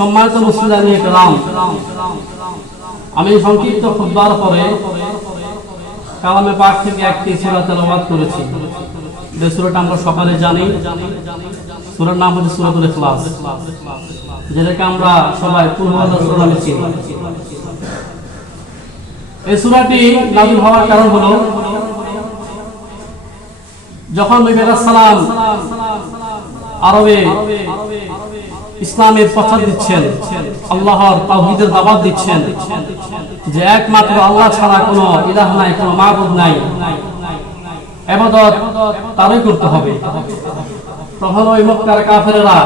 সম্মানিত মুসলিম کرام, আমি সংক্ষিপ্ত খুতবার পরে কালামে পাক থেকে একটি সূরা তেলাওয়াত করেছি। যে সূরাটা আমরা সকালে জানি, সূরার নাম হচ্ছে সূরাতুল ইখলাস, যেটাকে আমরা সবাই কুল হুয়াল্লাহু সূরা নামে চিনি। এই সূরাটি নাযিল হওয়ার কারণ হলো, যখন নবী আলাইহিস সালাম আরবে ইসলামের প্রচার দিচ্ছেন, আল্লাহর তাওহীদের দাওয়াত দিচ্ছেন যে একমাত্র আল্লাহ ছাড়া কোনো ইলাহ নাই, কোনো মাবুদ নাই, ইবাদত তারই করতে হবে। তখন ওই মক্কার কাফেররা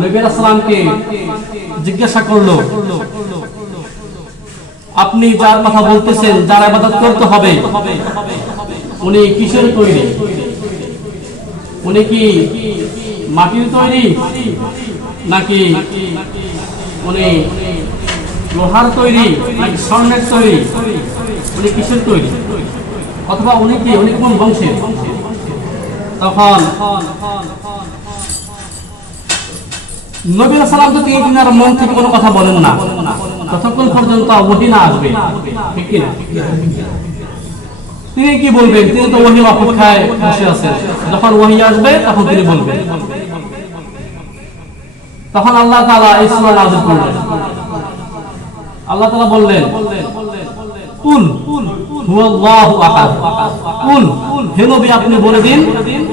নবী আলাইহিস সালামকে জিজ্ঞাসা করলো, আপনি যার কথা বলতেছেন, যার ইবাদত করতে হবে, উনি কিসের তৈরি? উনি কি মাটির তৈরি, নাকি উনি লোহার তৈরি, নাকি স্বর্ণের তৈরি? উনি কিসের তৈরি? অথবা উনি কোন বংশের? তখন নবী আলাইহিস সালাম তো তিনার মন থেকে কোনো কথা বলেন না ততক্ষণ পর্যন্ত ওহী না আসবে, ঠিক কি না? তিনি কি বলবেন? তিনি তো ওহীর অপেক্ষায় বসে আছেন। যখন ওহী আসবে তখন তিনি বলবেন। তখন আল্লাহ তাআলা এই সূরা নাযিল করলেন। আল্লাহ তাআলা বললেন, কুল হুয়াল্লাহু আহাদ। কুল, হে নবী আপনি বলে দিন,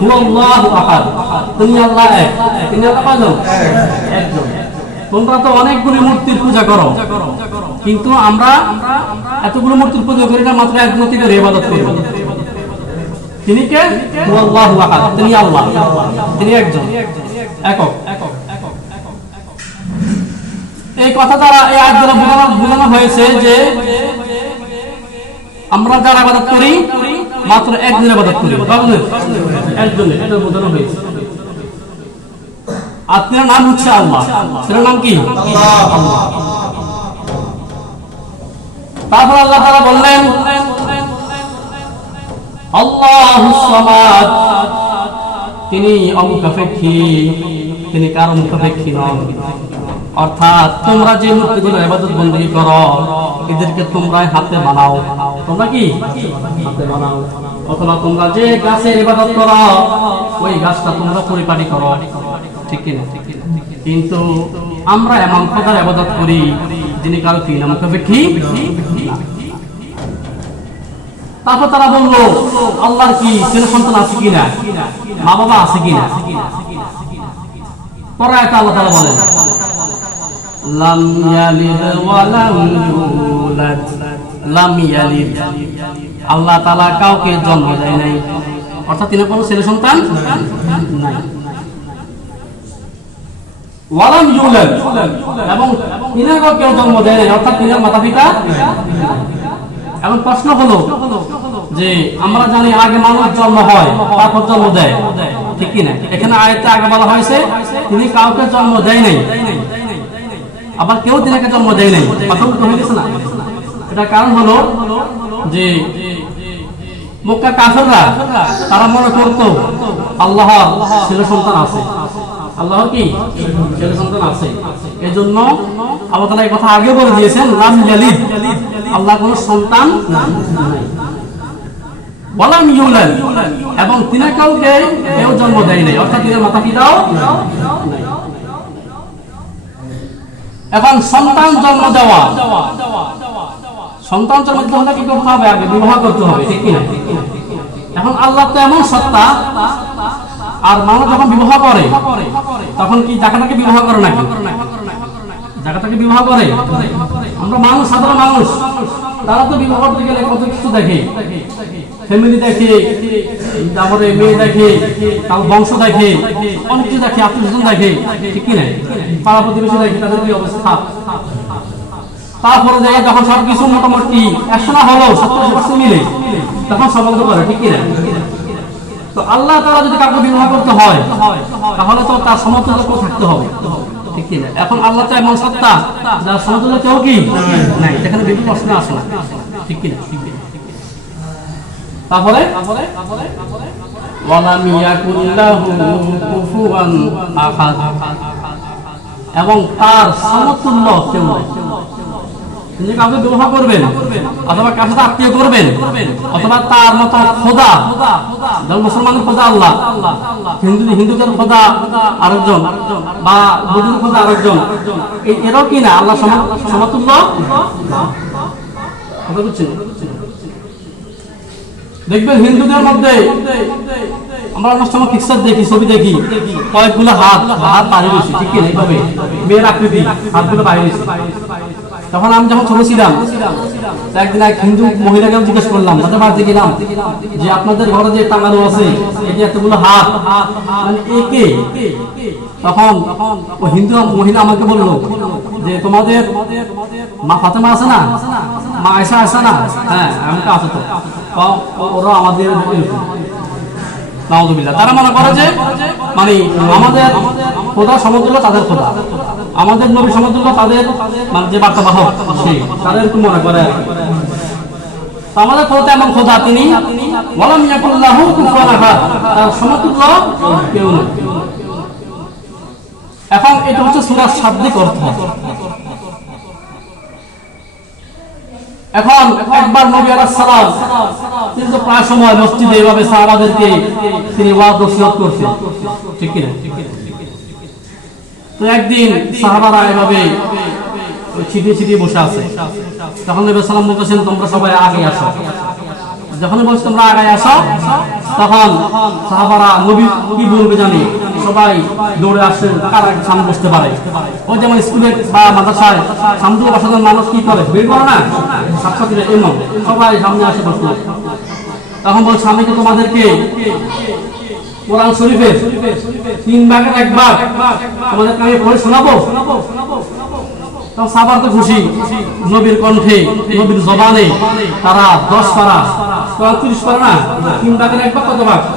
হুয়াল্লাহু আহাদ, তিনি আল্লাহ এক। তিনি আল্লাহ কয়জন? একজন। তোমরা তো অনেকগুলো মূর্তির পূজা করো, কিন্তু আমরা এতগুলো মূর্তির পূজা করি না, মাত্র এক মূর্তিকে ইবাদত করি। তিনি কে? হুয়াল্লাহু আহাদ, তিনি আল্লাহ, তিনি একজন, একক। এই কথা দ্বারা, এই আয়াত দ্বারা বোঝানো হয়েছে যে আমরা যারা ইবাদত করি মাত্র একজনের ইবাদত করি, একজনের, এটা বোঝানো হয়েছে। আপনার নাম হচ্ছে আল্লাহ, সেটার নাম কি? আল্লাহ। তারপর আল্লাহ তাআলা বললেন, আল্লাহুস সামাদ, তিনি অমুখাপেক্ষী, তিনি কারো মুখাপেক্ষী নন। অর্থাৎ তোমরা যে মূর্তিগুলো ইবাদত বندگی করো, এদেরকে তোমরা হাতে বানাও। তোমরা কি হাতে বানাও? অথবা তোমরা যে গাছের ইবাদত করো, ওই গাছটা তোমরা পরিপাটি করো, ঠিক কি না? কিন্তু আমরা এমন খোদার ইবাদত করি যিনি কারো কি না মুখাপেক্ষী। তারপর তারা বলল, আল্লাহর কি ছেলে সন্তান আছে কিনা, মা বাবা আছে কিনা? পরে একটা আল্লাহ তাআলা বলেন, লাম ইয়ালিদ ওয়া লাম ইউলাদ। লাম ইয়ালিদ, আল্লাহ তাআলা কাউকে জন্ম দেয় নাই, অর্থাৎ তিনি কোনো ছেলে সন্তান নাই। ওয়া লাম ইউলাদ, এবং তিনি কাউকে জন্ম দেয় নাই, অর্থাৎ তিনি মাতা পিতা। এখন প্রশ্ন হলো যে আমরা জানি আগে মানুষ জন্ম হয়, তারপর জন্ম দেয়, ঠিক কি না? এখানে আয়াতে আগে বলা হয়েছে তিনি কাউকে জন্ম দেয় নাই, আবার কেউ তিনাকে জন্ম দেয় নাই। কথা বলতে হয়ে গেছে না? এটা কারণ হলো যে মক্কা কাফেররা তারা মনে করতো আল্লাহর ছেলে সন্তান আছে, আল্লাহর কি ছেলে সন্তান আছে। এজন্য আল্লাহ তাআলা এই কথা আগে বলে দিয়েছেন, লাম ইয়ালিদ, আল্লাহ কোনো সন্তান নাই। ওয়ালাম ইউলাদ, এবং তিনি কাউকে কেউ জন্ম দেয় নাই, অর্থাৎ তিনি মাতা পিতাও নাই। এখন সন্তান জন্ম দেওয়া, সন্তান জন্ম দিতে হলে কি করতে হবে? আগে বিবাহ করতে হবে, ঠিক কি না? এখন আল্লাহ তো এমন সত্তা, আর মানুষ যখন বিবাহ করে তখন কি জাকাতকে বিবাহ করে নাকি? জাকাতকে বিবাহ করে? আমরা মানুষ, সাধারণ মানুষ, তারা তো বিবাহ করতে গেলে কত কিছু দেখে, ফ্যামিলি দেখে, তারপরে মেয়ে দেখে, তারপর বংশ দেখে, অনেক কিছু দেখে, আত্মীয় দেখে, ঠিক কি না? পাড়া প্রতিবেশী দেখে, তাদের কি অবস্থা। তারপরে দেখে যখন সবকিছু মোটামুটি একশো না হলেও 70% মিলে, তখন সম্বন্ধ করে, ঠিক কি না? তো আল্লাহ তাআলা যদি কাউকে বিবাহ করতে হয় তাহলে তো তার সমতুল্য কেউ থাকতে হবে, ঠিক কি না? এখন আল্লাহ তো এমন সত্তা যার সমতুল্য কেউ কি নাই, এখানে বিভিন্ন প্রশ্ন আসে না, ঠিক কি না? তারপরে ওয়ালাম ইয়াকুল লাহু কুফুয়ান আহাদ, এবং তার সমতুল্য কেউ নাই। তিনি কাউকে বিবাহ করবেন অথবা কার সাথে আত্মীয় করবেন অথবা তার মতো খোদা, যেমন মুসলমানের খোদা আল্লাহ, হিন্দুদের খোদা আরেকজন বা বৌদ্ধের খোদা আরেকজন, এরাও কি না আল্লাহ সমতুল্য? দেখবেন হিন্দুদের মধ্যে আমরা অনেক সময় পিকচার দেখি, ছবি দেখি, কয়েকগুলো হাত বাইরে রয়েছে, ঠিক কিনা এইভাবে মেয়ের আকৃতি, হাতগুলো বাইরে রয়েছে। তখন আমি যখন ছোট ছিলাম একদিন এক হিন্দু মহিলাকে জিজ্ঞেস করলাম, তাদের বাড়িতে গেলাম যে আপনাদের ঘরে যে টাঙানো আছে এই যে এতগুলো হাত, মানে একে? তখন ও হিন্দু মহিলা আমাকে বললো যে তোমাদের মা ফাতেমা আছে না, মা আয়েশা আছে না? হ্যাঁ, আমি তো আছে। তো ওরা আমাদের নাউযুবিল্লাহ, তারা মনে করে যে মানে আমাদের খোদা সমতুল্য তাদের খোদা, আমাদের নবী সমতুল্য তাদের মানে যে বার্তাবাহক সেই, তাদের একটু মনে করে। আমাদের খোদা এমন খোদা তিনি ওয়ালাম ইয়াকুল লাহু কুফুয়ান আহাদ, তার সমতুল্য কেউ নেই। এখন এটা হচ্ছে সূরার শাব্দিক অর্থ। এখন একবার নবী আলাইহিস সালাম তিনি তো প্রায় সময় মসজিদে এইভাবে সাহাবাদেরকে তিনি ওয়াজ নসিহত করতেন, ঠিক কি না? তো একদিন সাহাবারা এভাবে ছিটিয়ে বসে আছে, তখন নবী সাল্লাল্লাহু আলাইহি ওয়াসাল্লাম বলতেছেন তোমরা সবাই আগে আসো। যখন বলছে তোমরা আগে আসো, তখন সাহাবারা নবী কি বলবে জানি সবাই দৌড়ে আসে, কারা সামনে বসতে পারে। ওই যেমন স্কুলে বা মাদ্রাসায় সামনে বসানোর মানুষ কি করে, বের করে না, ছাত্রছাত্রীরা এমন সবাই সামনে আসে বসলো। তখন বলছে আমি তো তোমাদেরকে কোরআন শরীফের 3 ভাগের 1 ভাগ তোমাদেরকে আমি পড়ে শোনাবো। তখন সাহাবারা তো খুশি, নবীর কণ্ঠে, নবীর জবানে তারা 10 পারা 30 পারা না, 3 ভাগের 1 ভাগ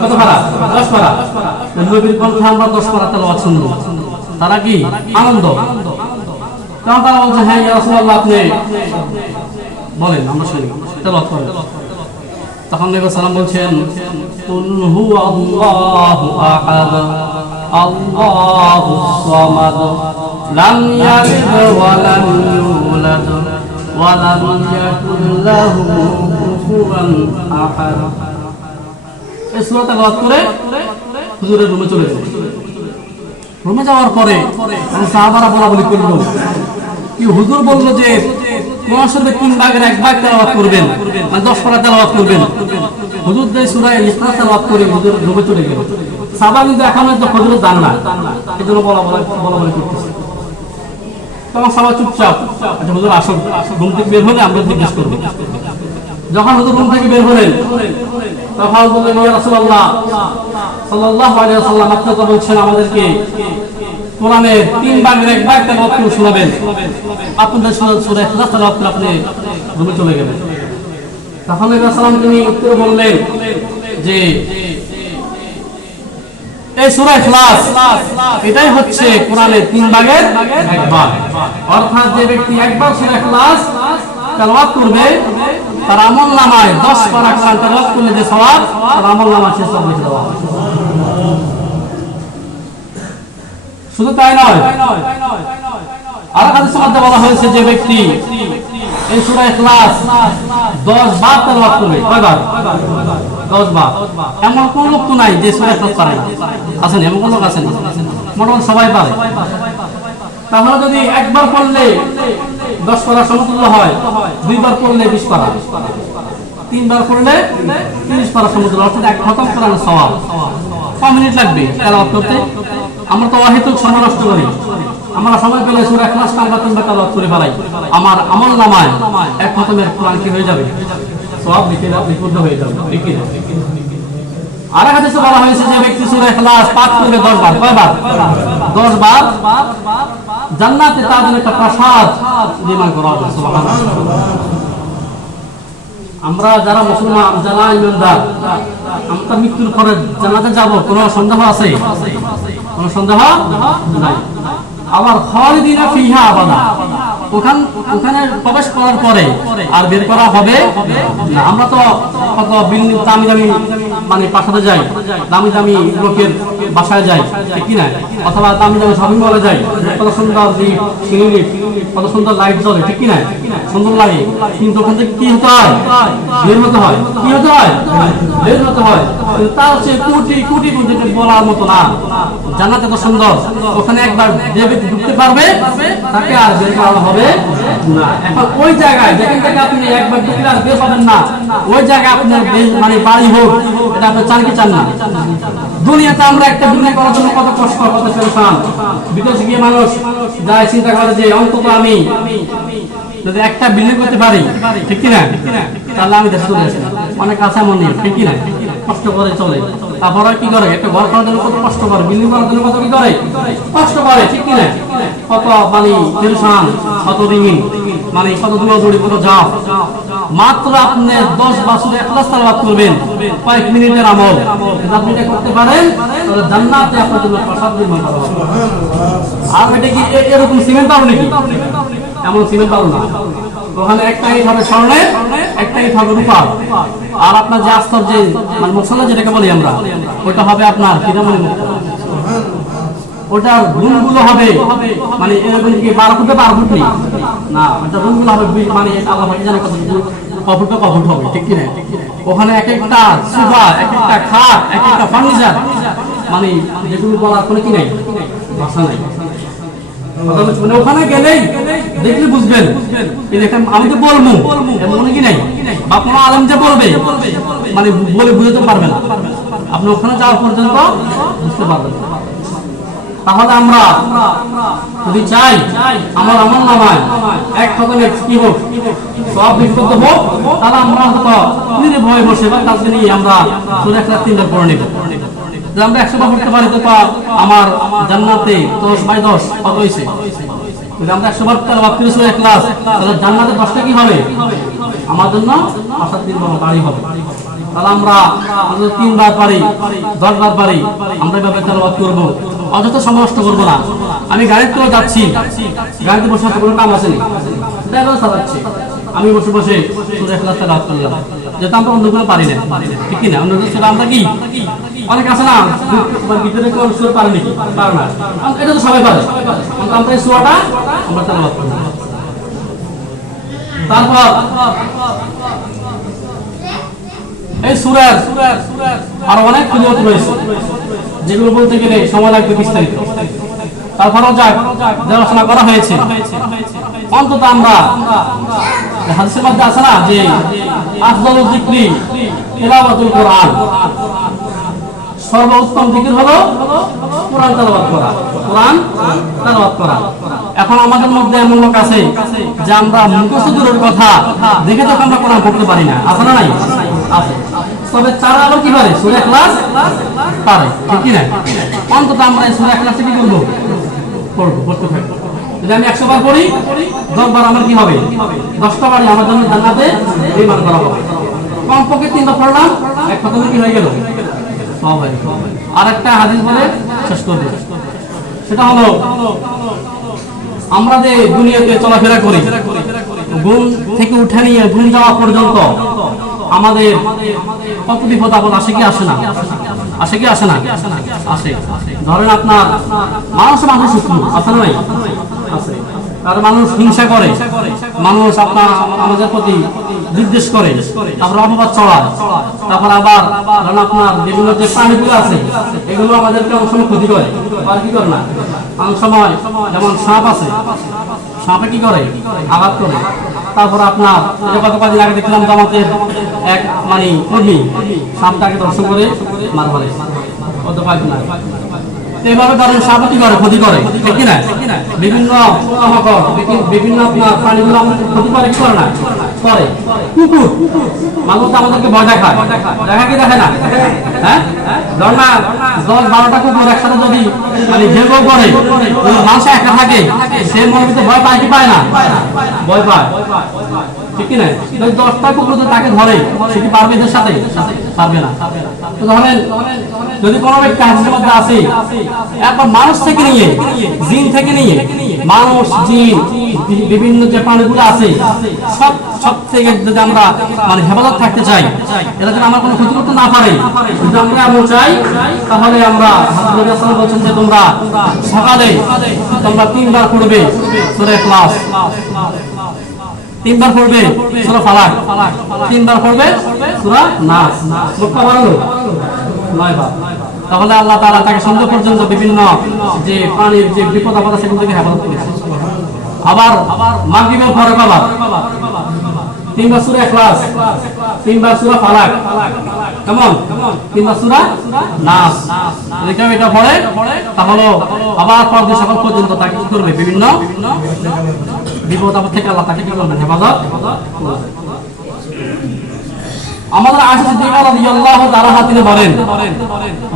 কত পারা? 10 পারা। নবীর কণ্ঠে আমরা 10 পারা তেলাওয়াত শুনবো, তারা কি আনন্দ। তখন তারা বলছে হ্যাঁ ইয়া রাসূলুল্লাহ আপনি বলেন, আমরা শুনি, তেলাওয়াত করেন। তখন নবী সাল্লাল্লাহু আলাইহি ওয়াসাল্লাম বলছেন কুল হুয়াল্লাহু আহাদ আল্লাহুস সামাদ লাম ইয়ালিদ ওয়া লাম ইউলাদ ওয়া লাম ইয়াকুল লাহু কুফুয়ান আহাদ। এই সূরা তেলাওয়াত করে হুজুরের রুমে চলে গেলেন। রুমে যাওয়ার পরে সাহাবারা বলাবলি করল, কি হুজুর বলল যে কোরআন শরীফের 3 ভাগের 1 ভাগ তেলাওয়াত করবেন, মানে 10 পারা তেলাওয়াত করবেন। হুজুর যে সূরা ইখলাস তেলাওয়াত করে হুজুর রুমে চলে গেল। সাহাবা কিন্তু এখনো তো হুজুর জান না, এজন্য বলাবলি করতেছে। তখন সবাই চুপচাপ, আচ্ছা হুজুর আসুন, রুম থেকে বের হলে আমরা জিজ্ঞেস করব। যখন হুজুর রুম থেকে বের হলেন তখন বললেন ইয়া রাসূলুল্লাহ সাল্লাল্লাহু আলাইহি ওয়াসাল্লাম আপনি তো বলছেন আমাদেরকে কোরআনের 3 ভাগের 1 ভাগ তেলাওয়াত করে শোনাবেন, আপনাদের সূরা ইখলাস তেলাওয়াত করে আপনি রুমে চলে গেলেন। তখন নবী সাল্লাল্লাহু আলাইহি ওয়াসাল্লাম তিনি উত্তর বললেন যে এই সূরা ইখলাস এটাই হচ্ছে কোরআনের 3 ভাগের 1 ভাগ। অর্থাৎ যে ব্যক্তি একবার সূরা ইখলাস তেলাওয়াত করবে তার আমলনামায় 10 পারা কোরআন তেলাওয়াত করলে যে সওয়াব, তার আমলনামায় সে সব লিখে দেওয়া হবে। শুধু তাই নয়, আর হাদিসের মধ্যে বলা হয়েছে যে ব্যক্তি এই সূরা ইখলাস 10 বার তেলাওয়াত করবে, কয়বার? 10 বার। এমন কোন লোক তো নাই যে সূরা ইখলাস পারে না, আছেন? এমন কোন লোক আছেন? মোটামুটি সবাই পারে। তাহলে যদি একবার পড়লে 10 পারা সমতুল্য হয়, 2 বার পড়লে 20 পারা, 3 বার পড়লে 30 পারা সমতুল্য, অর্থাৎ 1 খতম করানোর সওয়াব। কয় মিনিট লাগবে তেলাওয়াত করতে? আমরা তো অহেতুক সময় নষ্ট করি। আমরা সময় পেলে সূরা ইখলাস আমরা 3 বার তেলাওয়াত করে ফেলাই, আমার আমলনামায় 1 খতমের কোরআন কি হয়ে যাবে? সওয়াব লিখিত হয়ে যাবে, ঠিক কি না? আর হাদিসে বলা হয়েছে যে ব্যক্তি সূরা ইখলাস পাঠ করবে 10 বার, কয়বার? 10 বার, জান্নাতে তার জন্য একটা প্রাসাদ নির্মাণ করা হবে। সুবহানাল্লাহ। আমরা যারা মুসলমান, যারা ইমানদার, আমরা মৃত্যুর পরে জান্নাতে যাব, কোনো সন্দেহ আছে? কোনো সন্দেহ নাই। আবার খালিদিনা ফিহা আবাদা, ওখানে প্রবেশ করার পরে আর বের করা হবে না। আমরা তো কত দামি দামি মানে পাঠাতে যাই, দামি দামি লোকের বাসায় যাই, ঠিক কি না? অথবা দামি দামি শপিং মলে যাই, কত সুন্দর লিফট, সিঁড়ি লিফট, কত সুন্দর লাইট জ্বলে, ঠিক কি না? সুন্দর লাগে। কিন্তু ওখান থেকে কি হতে হয়? বের হতে হয়। কি হতে হয়? বের হতে হয়। তার হচ্ছে কোটি কোটি কোটি বলার মতো না। জান্নাত এত সুন্দর, ওখানে একবার যে ব্যক্তি ঢুকতে পারবে তাকে আর বের করানো হবে না। এখন ওই জায়গায় যেখান থেকে আপনি একবার ঢুকলে আর বের হবেন না, ওই জায়গায় আপনার মানে বাড়ি হোক, এটা আপনি চান কি চান না? দুনিয়াতে আমরা একটা দুনিয়া করার জন্য কত কষ্ট, কত পেরেশান। বিদেশে গিয়ে মানুষ যায় চিন্তা করে যে অন্তত আমি যদি একটা বিল্ডিং করতে পারি, ঠিক কি না, তাহলে আমি দেশে চলে আসি। অনেক আছে এমন নেই, ঠিক কি না? কষ্ট করে চলে, তারপরে কি করে একটা ঘর করার জন্য কত কষ্ট করে, বিল্ডিং করার জন্য কত কি করে কষ্ট করে, ঠিক কি না? কত মানে পেরেশান, কত ঋণ, মানে কত দৌড়াদৌড়ি, কত যাও। মাত্র আপনি 10 বছর ইখলাস তেলাওয়াত করবেন, কয়েক মিনিটের আমল, যদি আপনি এটা করতে পারেন তাহলে জান্নাতে আপনার জন্য প্রাসাদ নির্মাণ করা হবে। আর এটা কি এরকম সিমেন্ট পাবো নাকি? এমন সিমেন্ট পাবো না। ওখানে একটা ইট হবে স্বর্ণের, একটা ইট হবে রূপার। আর আপনার যে আস্তর, যে মানে মশলা যেটাকে বলি আমরা, ওটা হবে আপনার কিরামণি মুক্তা। ওটার রুমগুলো হবে মানে এরকম কি 12 ফুটে 12 ফুট নেই না, ওটা রুমগুলো হবে মানে আল্লাহ ভাই জানে কত কফুট হবে, ঠিক কি না? ওখানে এক একটা সোফা, এক একটা খাট, এক একটা ফার্নিচার, মানে যেগুলো বলার কোনো কি নেই, ভাষা নাই। মানে ওখানে গেলেই দেখলে বুঝবেন, আমি তো বলবো মনে কি নাই, বা কোনো আলেম যে বলবে মানে বলে বুঝতে পারবে না, আপনি ওখানে যাওয়া পর্যন্ত বুঝতে পারবেন। তাহলে আমরা যদি চাই আমার আমল নামায় এক খতমে কি হোক, সব বিপদ হোক, তাহলে আমরা অন্তত নির্ভয়ে বসে বা কাছে নিয়ে আমরা সূরা ইখলাস 3 বার পড়ে নেব। যদি আমরা 100 বার পড়তে পারি তো আমার জান্নাতে 10/10 কত হয়েছে? যদি আমরা 100 বার তেলাওয়াত করি সূরা ইখলাস, তাহলে জান্নাতে 10টা কি হবে? আমার জন্য আসার 3 বার বাড়ি হবে। তাহলে আমরা 3 বার পারি, 10 বার পারি, আমরা এভাবে তেলাওয়াত করব, অযথা সময় নষ্ট করবো না। আমি গাড়িতে করে যাচ্ছি, গাড়িতে বসে কোনো কাম আছে না, ড্রাইভার চালাচ্ছে, আমি বসে বসে সূরা ইখলাস তেলাওয়াত করলাম, যেটা আমরা অন্যগুলো পারি না, ঠিক কি না? অন্যগুলো ছিল আমরা কি অনেক আছে না, ভিতরে কেউ সুর পারে নাকি? পারে না, এটা তো সবাই পারে। আমরা এই সূরাটা আমরা তেলাওয়াত করলাম। তারপর এই সূরার আর অনেক ফজিলত রয়েছে, যেগুলো বলতে গেলে সময় লাগবে বিস্তারিত। তারপরেও যাক, দেখাশোনা করা হয়েছে। অন্তত আমরা হাদিসের মধ্যে আছে না যে আফদালুল যিকরি তিলাওয়াতুল কোরআন, সর্বোত্তম জিকির হলো কোরআন তেলাওয়াত করা, কোরআন তেলাওয়াত করা। এখন আমাদের মধ্যে এমন লোক আছে যে আমরা মুখস্থ দূরের কথা, দেখে তো আমরা কোরআন পড়তে পারি না, আছে না নাই? আছে। তবে তারা আলো কি পারে? সূরা ইখলাস পারে, ঠিক কি না? অন্তত আমরা সূরা ইখলাস কি করব? পড়তে থাকবো। যদি আমি 100 বার পড়ি, 10 বার আমার কি হবে? 10টা বারই আমার জন্য জান্নাতে নির্মাণ করা হবে। কমপক্ষে 3 বার পড়লাম, এক খতমে কি হয়ে গেল? সব হয়ে গেল। আরেকটা হাদিস বলে শেষ করব, সেটা হলো আমরা যে দুনিয়াতে চলাফেরা করি, ঘুম থেকে উঠে নিয়ে ঘুম যাওয়া পর্যন্ত আমাদের কত বিপদ আপদ আসে কি আসে না? আসে কি আসে না? আসে। ধরেন আপনার মানুষ শত্রু আছে না? আছে। আর মানুষ হিংসা করে, মানুষ আপনার আমাদের প্রতি নির্দেশ করে, তারপর অপবাদ ছড়ায়, তারপর আবার ধরেন আপনার বিভিন্ন যে প্রাণীগুলো আছে এগুলো আমাদেরকে অনেক সময় ক্ষতি করে, আর কি করে না? অনেক সময় যেমন সাপ আছে, সাপে কি করে? আঘাত করে। তারপর আপনার গত কদিন আগে দেখলাম জামাতের এক মানে কর্মী সাপটাকে দর্শন করে মার ফেলে, কত কয়েকদিন আগে। এইভাবে ধরেন সাপ কি করে? ক্ষতি করে, ঠিক না? বিভিন্ন পোকামাকড়, বিভিন্ন আপনার প্রাণীগুলো আমাদের ক্ষতি করে, কি করে না? করে। কুকুর মানুষ আমাদেরকে ভয় দেখায়, দেখা কি দেখে না? হ্যাঁ, ধর না 10-12টা কুকুর একসাথে যদি মানে ঘেউ করে, মানুষ একা থাকে, সে মনের ভিতরে ভয় পায় কি পায় না? ভয় পায়। ঠিক কি না? যদি 10টা কুকুর তাকে ধরে সে কি পারবে এদের সাথে? পারবে না। তো ধরেন যদি কোনো ব্যক্তি হাদিসের মধ্যে আছে একবার মানুষ থেকে নিয়ে জিন থেকে নিয়ে মানুষ জিন বিভিন্ন যে প্রাণীগুলো আছে সব থেকে যদি আমরা মানে হেফাজত থাকতে চাই, এটা যদি আমার কোনো ক্ষতি করতে না পারে, যদি আমরা এমন চাই, তাহলে আমরা বলছেন যে তোমরা সকালে তোমরা 3 বার পড়বে সূরা ইখলাস, 3 বার পড়বে সূরা ফালাক, 3 বার পড়বে সূরা নাস, মুক্তা বানালো 9 বার। তাহলে আল্লাহ তাআলা তাকে সন্ধ্যা পর্যন্ত বিভিন্ন যে প্রাণীর যে বিপদ আপদ আছে সেগুলো থেকে হেফাজত করেছে। আবার মাগরিবের পরে আবার 3 বার সূরা ইখলাস, 3 বার সূরা ফালাক, কেমন 3 বার সূরা নাস, এটা পড়ে তাহলে আবার পরদিন সকাল পর্যন্ত তাকে কি করবে? বিভিন্ন বিপদ আপদ থেকে আল্লাহ তাকে কি করবেন? হেফাজত করবেন। আমাদের আয়েশা সিদ্দিকা রাদিয়াল্লাহু তাআলা তিনি বলেন,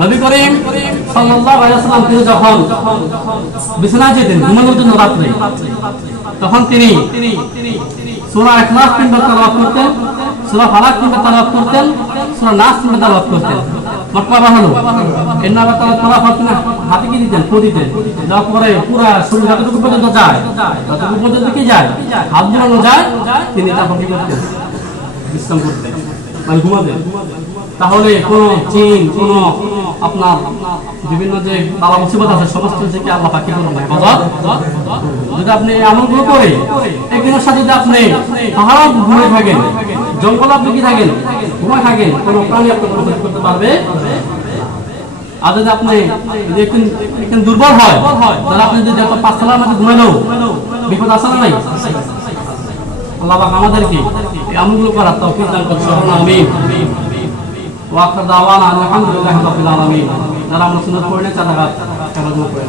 নবী করিম সাল্লাল্লাহু আলাইহি ওয়াসাল্লাম তিনি যখন বিছানায় যেতেন ঘুমানোর জন্য রাতে, তখন তিনি সূরা ইখলাস 3 বার তেলাওয়াত করতেন, সূরা ফালাক 3 বার তেলাওয়াত করতেন, সূরা নাস 3 বার তেলাওয়াত করতেন। মাতলাব হলো এর নামে তেলাওয়াত করতেন, হাতে কি দিতেন? ফু দিতেন। যাওয়ার পরে পুরো শরীর যতটুকু পর্যন্ত যায়, ততটুকু পর্যন্ত কি যায়? হাত বোলানো যায়, তিনি তখন কি করতেন? বিশ্রাম করতেন, মানে ঘুমাতেন। তাহলে কোন জিন, কোন আপনার বিভিন্ন যে বালা মুসিবত আছে সমস্ত থেকে আল্লাহ পাক কি করবেন? হেফাজত। যদি আপনি আমলগুলো করে একদিনের সাথে যদি আপনি পাহাড় ঘুরে থাকেন, জঙ্গল আপনি কি থাকেন? ঘুমায় থাকেন, কোন প্রাণী আপনার কোনো ক্ষতি করতে পারবে? আর যদি আপনি একদিন দুর্বল হয়, তাহলে আপনি যদি 5 তলার মধ্যে ঘুমাইলেও বিপদ আছে না নাই? আল্লাহ পাক আমাদেরকে এই আমলগুলো করার তৌফিক দান করুন। আমিন। ওয়া আখির দাওয়ানা আলহামদুলিল্লাহি রাব্বিল আলামিন। যারা আমরা সুন্নাত পড়ে না তারা কাজ করে।